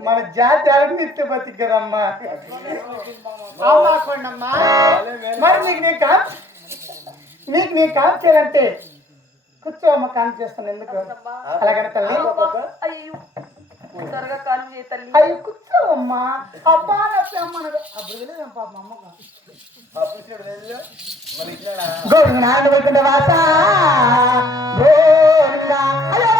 మన జాతి అడిగితే బతికరమ్మా. మరి నీకు నీ కాం నీకు నీ కాం చేయాలంటే కూర్చో అమ్మ కాం చేస్తాను ఎందుకు? అలాగనే తల్లి. అయ్యో కాలు కూర్చో అమ్మా. అబ్బా అమ్మ గోవింద వాస గోవింద అయ్యో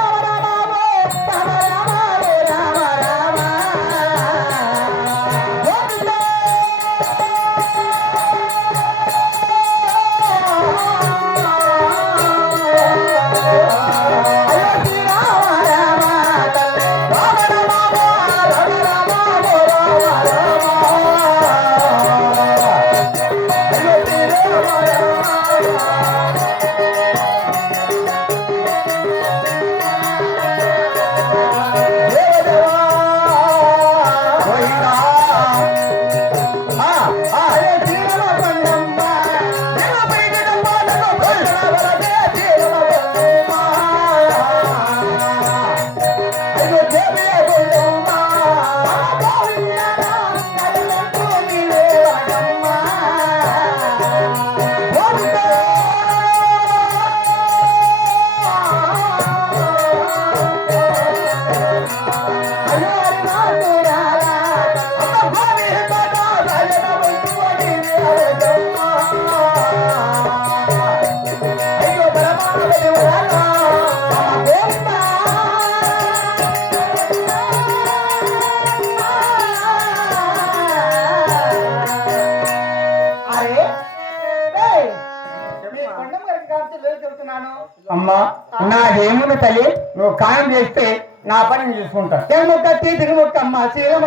కాయం ఖాయం చేస్తే నా పని చూసుకుంటాను చూసుకుంటా తిరుముక్క తీ అమ్మ శ్రీరమ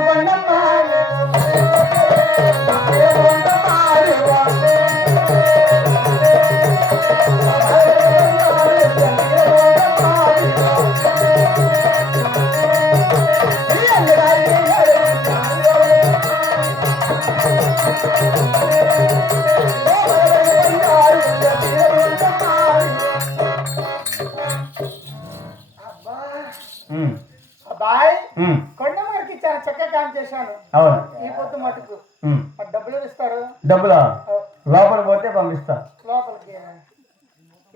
చేశాను. అవును. ఈ పొద్దు మటుకు. డబ్బులు ఇస్తారు? డబ్బులా? లోపల పోతే పంపిస్తా. లోపలికి.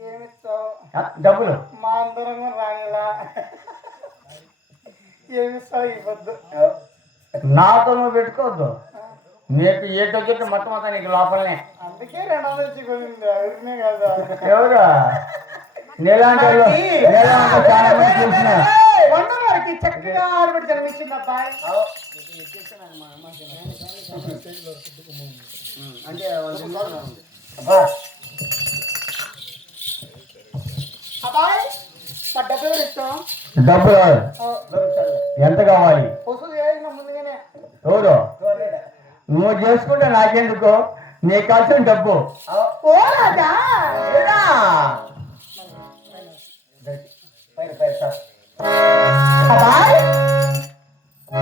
ఏమిస్తావు డబ్బులు. మా అందరం రానిలా. ఏమిస్తావు ఈ పొద్దు నాతో నువ్వు పెట్టుకోవద్దు. నీకు ఏటో చెట్టు మొత్తం అంతా నీకు లోపలనే. అందుకే రెండు వందలు ఎవరినే కదా. ఎవరు? నీలాంటి నీలాంటి చాలా మంది చూసిన. గారికి చక్కగా ఆడబడి జన్మించింది అబ్బాయి. అంటే అబ్బాయి మా డబ్బులు ఇస్తాం? డబ్బులు ఎంత కావాలి? ఎవరు? నువ్వు చేసుకుంటే నాకెందుకు? నీకు కాల్సిన డబ్బు. ఓ రాజా పైన సార్. అబ్బాయి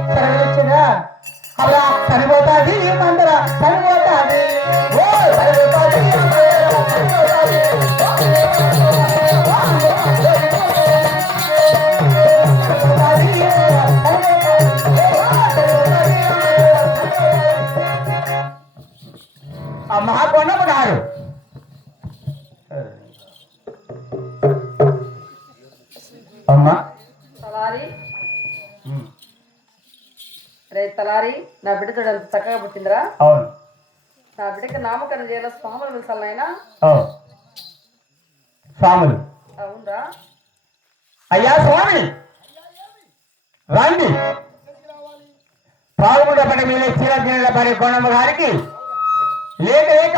సరే అలా చనిపోతాది మందర. చనిపోతాది చనిపోతాది. చక్కగా పుట్టిందిరా? అవును. నా బిడ్డకి నామకరణం చేయాలి? స్వాములు పిలిచాలి నాయనా? స్వాములు. అవునరా. అయ్యా స్వామి! రండి. పాల్గొండ పడి మీద చీరగిరిల పడి కొండమ్మ గారికి లేక లేక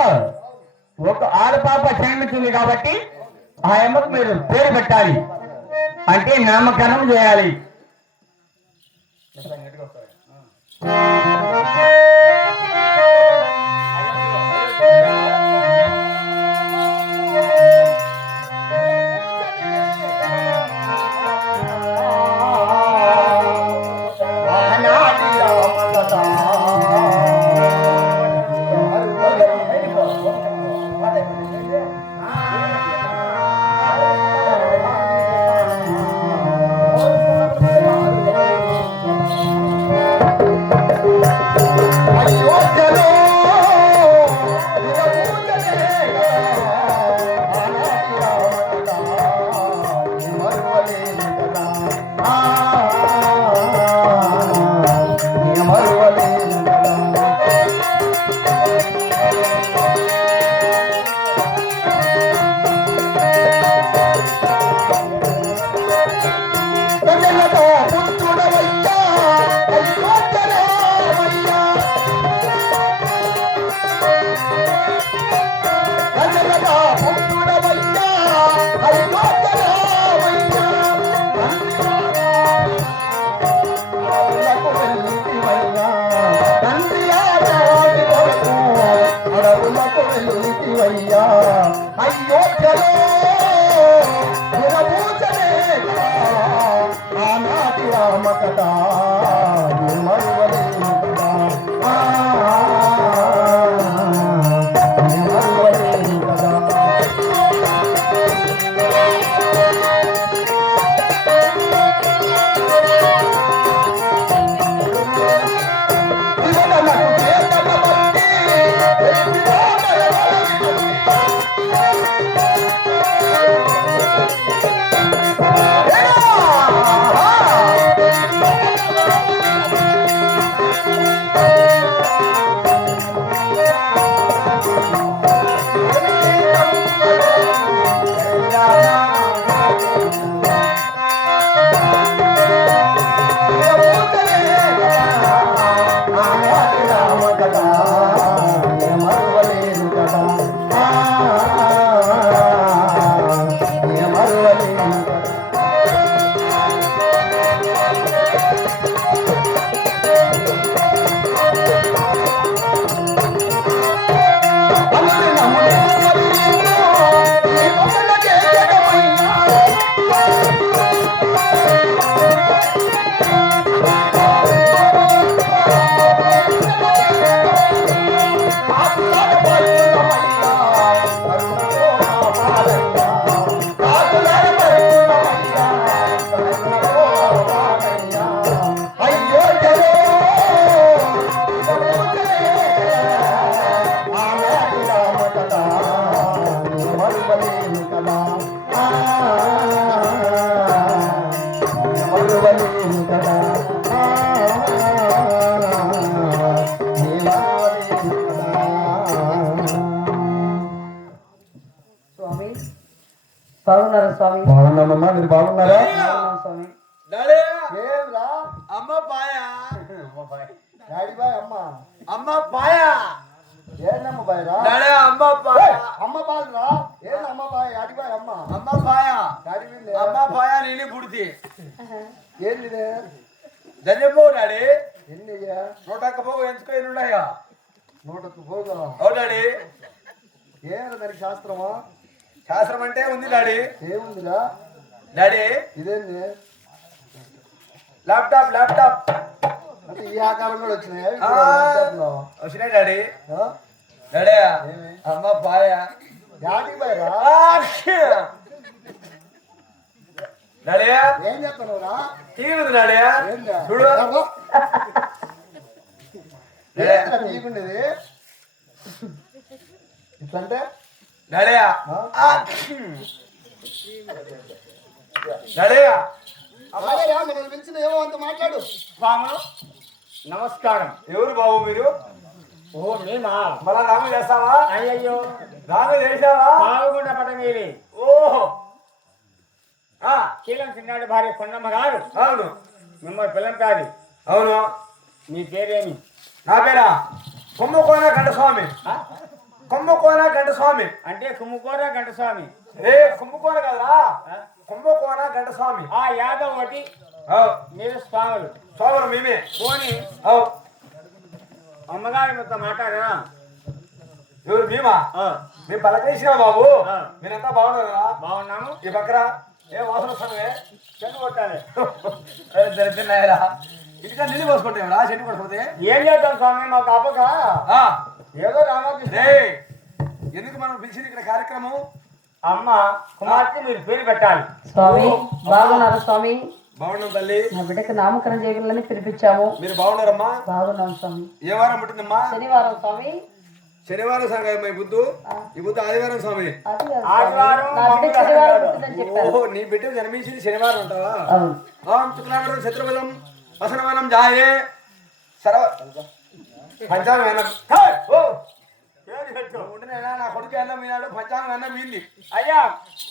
ఒక ఆడపాప జన్మించింది కాబట్టి ఆ అమ్మకు మీరు పేరు పెట్టాలి. అంటే నామకరణం చేయాలి. అయ్యో రామ అంటే ఉంది డాడీ. ఏముందిరా? డాడీ. ఇదేంది? Laptop laptop. అంటే ఈ ఆకారం కూడా వచ్చినాయా? వచ్చినాయి డాడీ? డాడీ? అమ్మ పాయ డాడీ. బాయ్ రా డాడీ. ఏం చెప్తున్నావు రా తీరుంది డాడీ? చూడు. ఏంట్రా నీకుండేది ఇట్లంటే? మనల్ని పిలిచిన ఏమో అంత మాట్లాడు. నమస్కారం. ఎవరు బాబు మీరు? ఓ మేమా మళ్ళా రాము చేస్తావా? అయ్యయ్యో. రాము చేసావా పాల్గొండ పటమేలి. ఓహో. ఆ, కీలం చిన్నాడు భార్య కొండమ్మ గారు. అవును. మిమ్మల్ని పిల్లం కాదు అవును. మీ పేరేమి? నా పేరా? కుంభకోణ గంటస్వామి ఆ? కుంభకోణ గంటస్వామి అంటే కుమ్ముకోర గంటస్వామి ఏ కుంభకోణ కదరా. ఆ? కుంభకోణ గంటస్వామి ఆ యాదవ్ ఒకటి. మీరు స్వాములు. సోమరు మేమే. పోని. అమ్మగారి మొత్తం మాట్లాడరా ఎవరు మేమా? మేము పలకేసినా బాబు. మీరంతా బాగున్నారా? బాగున్నాము. ఈ పక్కన ఏ వాసన వస్తానే చెట్టు కొట్టాలి. దరిద్రనాయరా ఇటుక నీళ్ళు పోసుకుంటావురా? చెట్టు పడిపోతే ఏం చేద్దాం స్వామి? మాకు అప్పక ఆ, ఏదో రామకృష్ణ ఎందుకు మనం పిలిచింది ఇక్కడ కార్యక్రమం? అమ్మ కుమార్తె మీరు పేరు పెట్టాలి. స్వామి బాగున్నారు స్వామి. బాగున్నాం తల్లి. నా బిడ్డకి నామకరణం చేయగలని పిలిపించాము. మీరు బాగున్నారమ్మా. బాగున్నాం స్వామి. ఏ వారం పుట్టిందమ్మా? శనివారం స్వామి. శనివారం సంగతి ఈ బుద్ధు? ఈ బుద్ధు ఆదివారం స్వామి. ఓహో నీ బిడ్డ జన్మించింది శనివారం శుక్లాంబరం శత్రుబలం వసనవనం జాయే. సర్వ పంచాంగ అన్నం! పేరు నా కొడుకు అన్నం మీనాడు? పంచాంగ అన్నం మీంది? అయ్యా!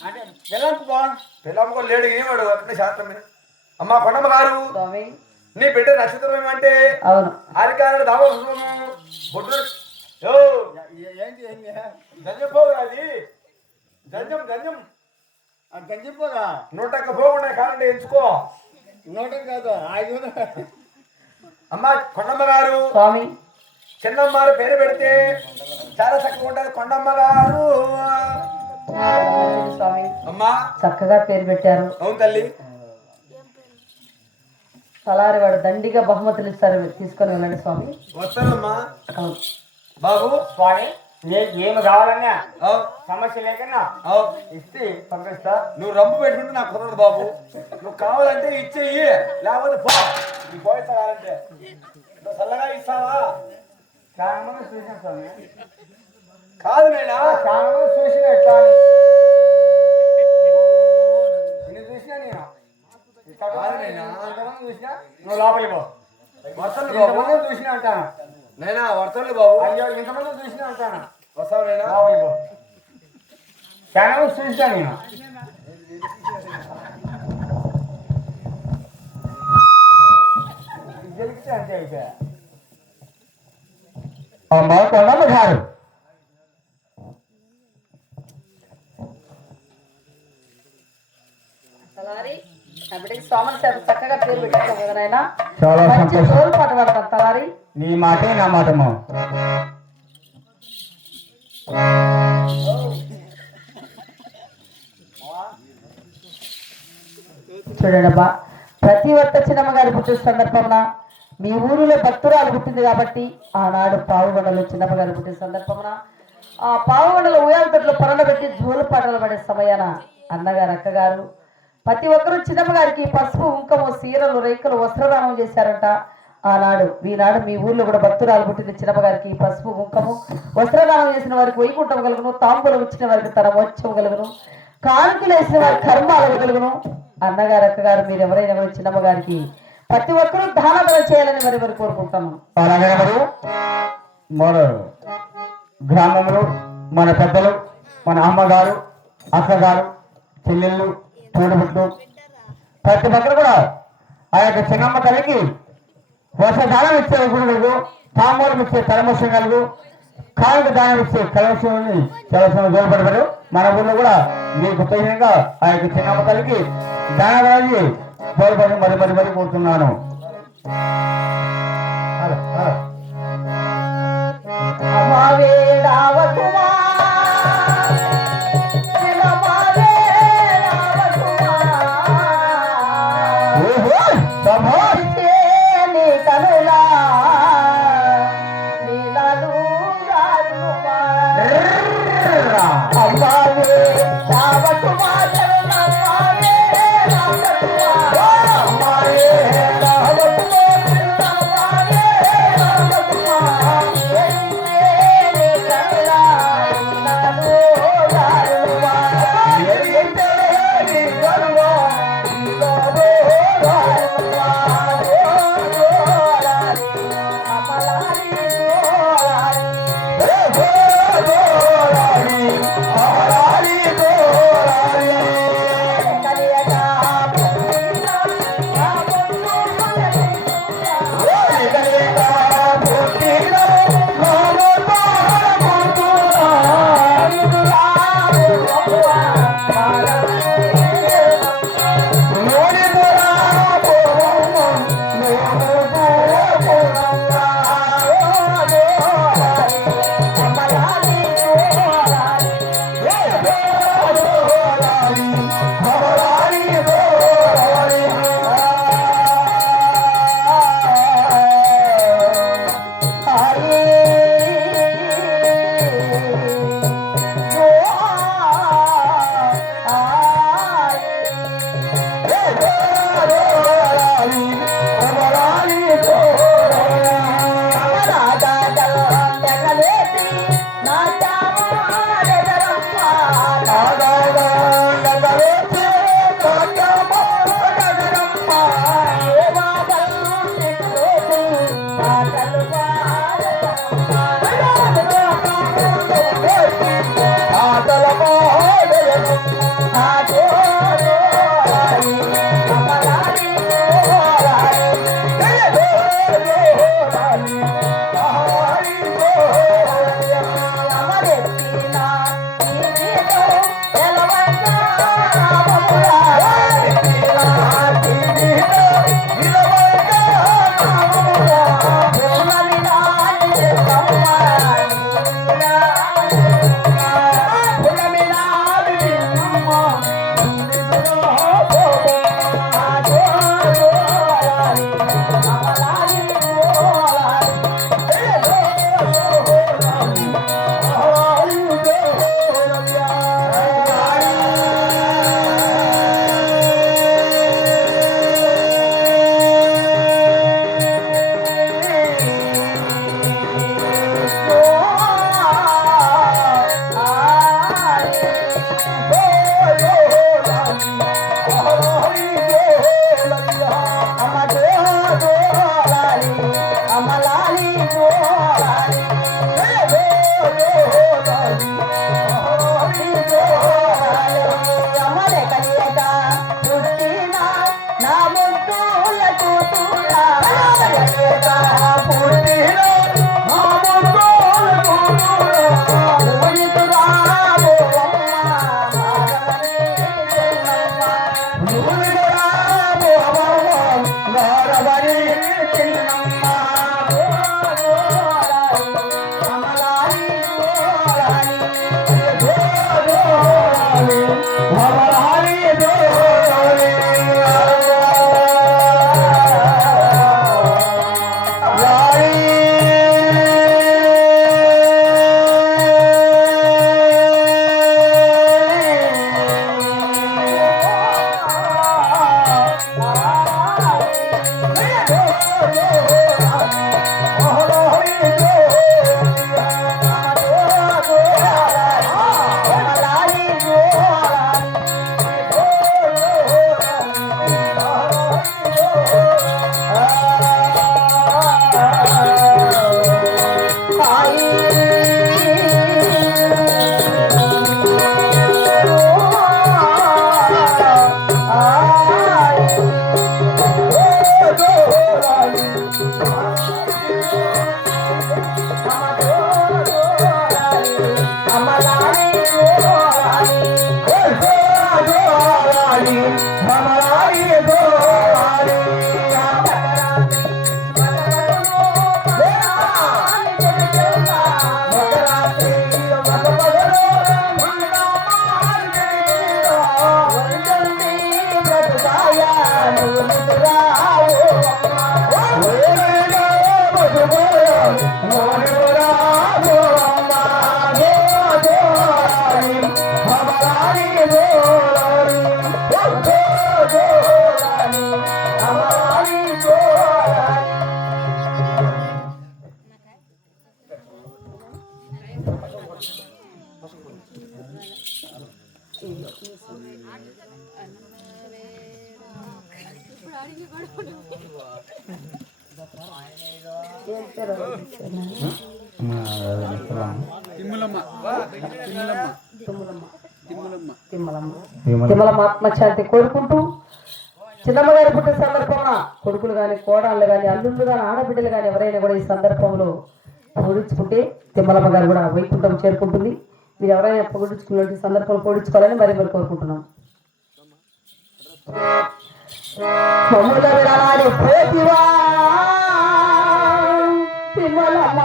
అంటే బా. పిల్లమ్మ లేడు ఏవాడు అట్లే శాస్త్రం మీద. అమ్మా కొండమ్మ గారు! స్వామి. నీ బిడ్డ నక్షత్రం ఏమంటే? అవును. ఆరికారుడు దావోము బొడ్డు యో ఏంటి ఏంటి? దంజం పోగు అది? దంజం దంజం గంజిపోదా నూట ఒక్క పోకుండా కాలంటే ఎంచుకో. నోటం కాదు ఐదు. అమ్మా కొండమ్మ గారు! స్వామి. చిన్నమ్మారు పేరు పెడితే చాలా చక్కగా ఉంటది కొండమ్మ గారు స్వామి అమ్మా. చక్కగా పేరు పెట్టారు. అవును తల్లి. తలారి వాడు దండిగా బహుమతులు ఇస్తారు. మీరు తీసుకొని వెళ్ళండి స్వామి. వస్తానమ్మా. అవును బాబు. స్వామి నీకు ఏమి కావాలన్నా? సమస్య లేకన్నా ఇస్తే పంపిస్తా. నువ్వు రంపు పెట్టుకుంటే నాకు కుదరదు బాబు. నువ్వు కావాలంటే ఇచ్చేయి. లేకపోతే పో. నీ పోయిస్తా కావాలంటే. చల్లగా ఇస్తావా? చాలా మంది చూసిన స్వామి. కాదు నేనా చాలా మంది చూసిన ఎట్లా. నిన్ను చూసినా నేను? కాదు నేనా ఎంతమంది చూసినా? నువ్వు లోపలికి పో. బాబు. ఇంతమంది చూసినా అంటాను? నేనా? వస్తాను బాబు. అయ్యో ఇంతమంది చూసినా అంటాను? వస్తావు నేనా? లోపలికి పో. చాలా మంది చూసినా నేను? గెలిస్తే అంతే అయితే. నాయన. చాలా సంతోషం. నీ మాటే నా మాటము? చూడండి అబ్బా ప్రతి ఒక్క చిన్నమ్మ గారి పుట్టిన సందర్భమున మీ ఊరిలో భక్తురాలు పుట్టింది కాబట్టి ఆనాడు పావుగొండలో చిన్నప్పగారు పుట్టిన సందర్భమున ఆ పావుగొండలో ఉయ్యాలతోట్లో పరలబెట్టి జోలు పాటలు పడే సమయాన అన్నగారు అక్కగారు ప్రతి ఒక్కరూ చిన్నమ్మగారికి పసుపు ఉంకము సీరలు రేఖలు వస్త్రదానం చేశారంట. ఆనాడు ఈనాడు మీ ఊర్లో కూడా భక్తురాలు పుట్టిన చిన్నమ్మగారికి పసుపు ఉంకము వస్త్రదానం చేసిన వారికి వైకుంఠం కలుగును తాంబూలం ఇచ్చిన వారికి తన మోక్షం కలుగును కానుకలు వేసిన వారికి కర్మాలు కలుగును. అన్నగారు అక్కగారు మీరు ఎవరైనా చిన్నమ్మగారికి ప్రతి ఒక్కరూ దాన ధన చేయాలని మరి మరి కోరుకుంటాము అలాగే మరి మన గ్రామంలో మన పెద్దలు మన అమ్మగారు అక్కగారు చెల్లెళ్ళు తోడుబుట్టు ప్రతి ఒక్కరు కూడా ఆ యొక్క చిన్నమ్మ తల్లికి వర్షదానం ఇచ్చే గురువులు తాంబూలం ఇచ్చే కలమోషం కలుగు కానుక దానం ఇచ్చే కలమోషం కలవసం దూరపడతారు మన ఊళ్ళో కూడా మీకు తగినంగా ఆ యొక్క చిన్నమ్మ తల్లికి దానాన్ని తోడ్పడి మరి మరి మరి కోరుతున్నాను అమ్మ హలో. I've తిమ్మలమ్మ ఆత్మశాంతి కోరుకుంటూ చిన్నమ్మ గారి పుట్టిన సందర్భంగా కొడుకులు కానీ కోడళ్ళు కానీ అల్లుళ్ళు కానీ ఆడబిడ్డలు కానీ ఎవరైనా కూడా ఈ సందర్భంలో పొడుచుకుంటే తిమ్మలమ్మ గారు కూడా వైకుంఠం చేరుకుంటుంది. మీరు ఎవరైనా పొగుడుచుకున్న సందర్భంలో పొడుచుకోవాలని మరి మరి కోరుకుంటున్నాం. తిమ్మలమ్మ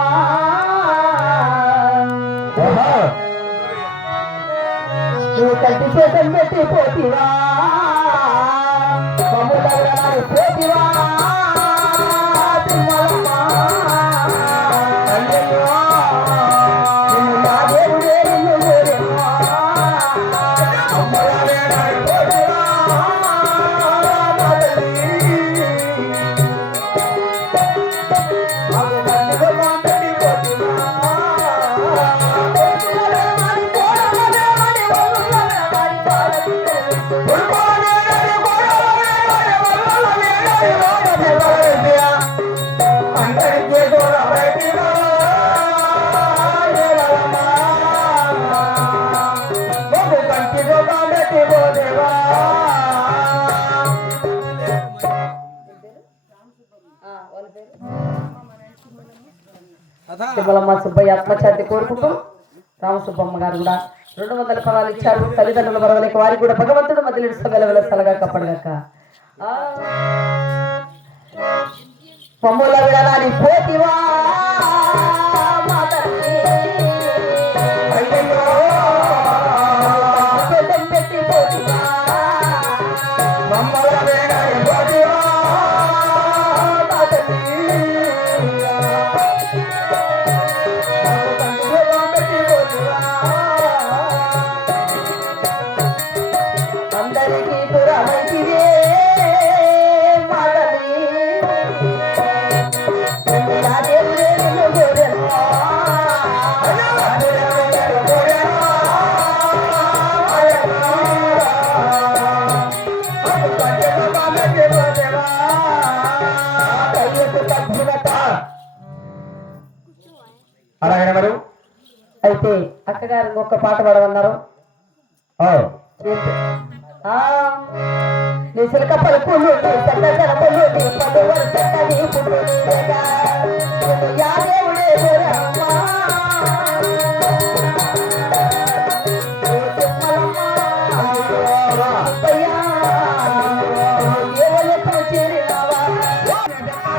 నువ్వు కంటి చేతం పెట్టి పోతివా. మమ్ముల పోతివా. తిమ్మలమ్మ సుబ్బయ్య ఆత్మశాంతి కోరుకుంటూ రామసుబ్బమ్మ గారు కూడా రెండు వందల పదాలు ఇచ్చారు. తల్లిదండ్రుల వరవలకి వారికి కూడా భగవంతుడు మధ్య వెలవెల సలగా కప్పడగాక. మమ్ముల పోతివా. ఇంకొక పాట పాడమన్నారు. నిసలక పలువరు చక్కని పుట్టుగా